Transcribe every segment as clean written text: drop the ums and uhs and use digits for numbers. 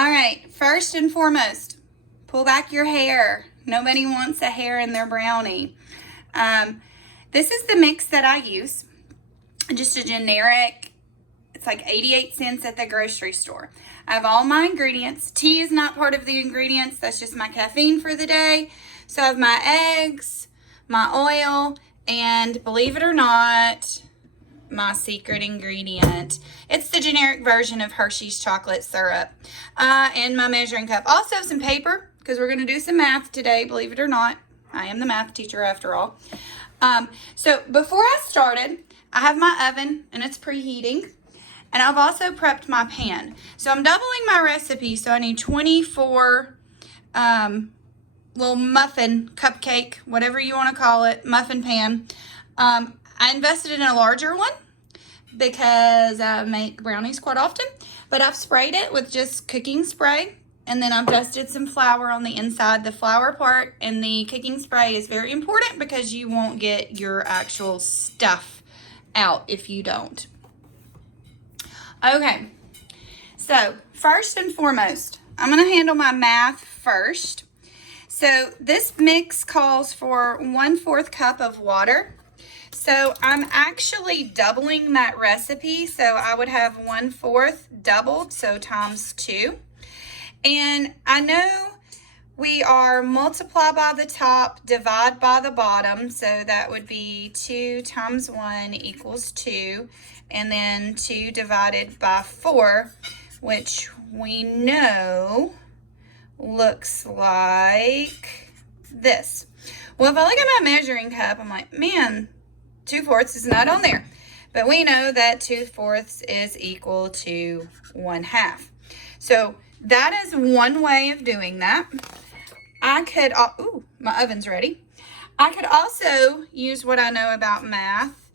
All right, first and foremost, pull back your hair. Nobody wants a hair in their brownie. This is the mix that I use. Just a generic, it's like 88 cents at the grocery store. I have all my ingredients. Tea is not part of the ingredients. That's just my caffeine for the day. So I have my eggs, my oil, and believe it or not, my secret ingredient. It's the generic version of Hershey's chocolate syrup. And my measuring cup. Also some paper, because we're going to do some math today, believe it or not. I am the math teacher after all. So before I started, I have my oven and it's preheating. And I've also prepped my pan. So I'm doubling my recipe. So I need 24 little muffin, cupcake, whatever you want to call it, muffin pan. I invested in a larger one because I make brownies quite often. But I've sprayed it with just cooking spray. And then I've dusted some flour on the inside. The flour part in the cooking spray is very important because you won't get your actual stuff out if you don't. Okay, so first and foremost, I'm going to handle my math first. So this mix calls for 1/4 cup of water. So I'm actually doubling that recipe. So I would have 1/4 doubled, so times 2. And I know we are multiply by the top, divide by the bottom. So that would be 2 times 1 equals 2. And then 2 divided by 4, which we know looks like this. Well, if I look at my measuring cup, I'm like, man, 2/4 is not on there. But we know that 2/4 is equal to 1/2. So that is one way of doing that. I could, ooh, my oven's ready. I could also use what I know about math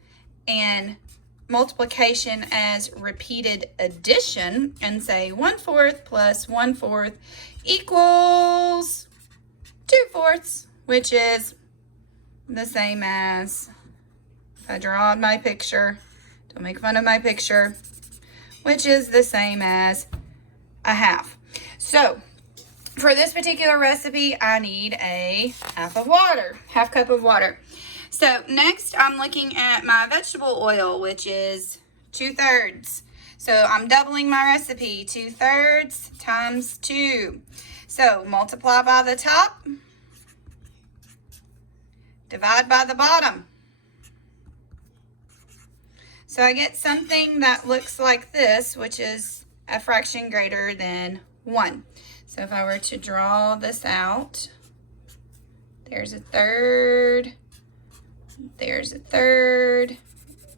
and multiplication as repeated addition and say 1/4 plus 1/4 equals 2/4, which is the same as, if I draw on my picture, don't make fun of my picture, which is the same as 1/2. So for this particular recipe, I need a half cup of water. So next I'm looking at my vegetable oil, which is 2/3. So I'm doubling my recipe, 2/3 times 2. So multiply by the top, divide by the bottom. So I get something that looks like this, which is a fraction greater than 1. So if I were to draw this out, there's a third, there's a third,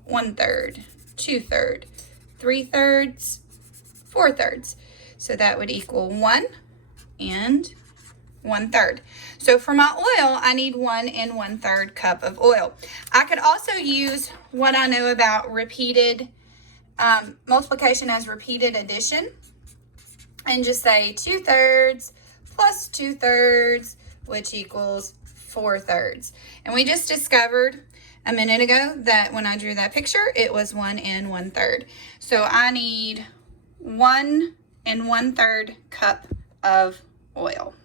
1/3, 2/3, 3/3, 4/3. So that would equal 1 and 1/3. So for my oil, I need 1 and 1/3 cup of oil. I could also use what I know about repeated multiplication as repeated addition and just say 2/3 plus 2/3, which equals 4/3. And we just discovered a minute ago that when I drew that picture, it was 1 and 1/3. So I need 1 and 1/3 cup of oil.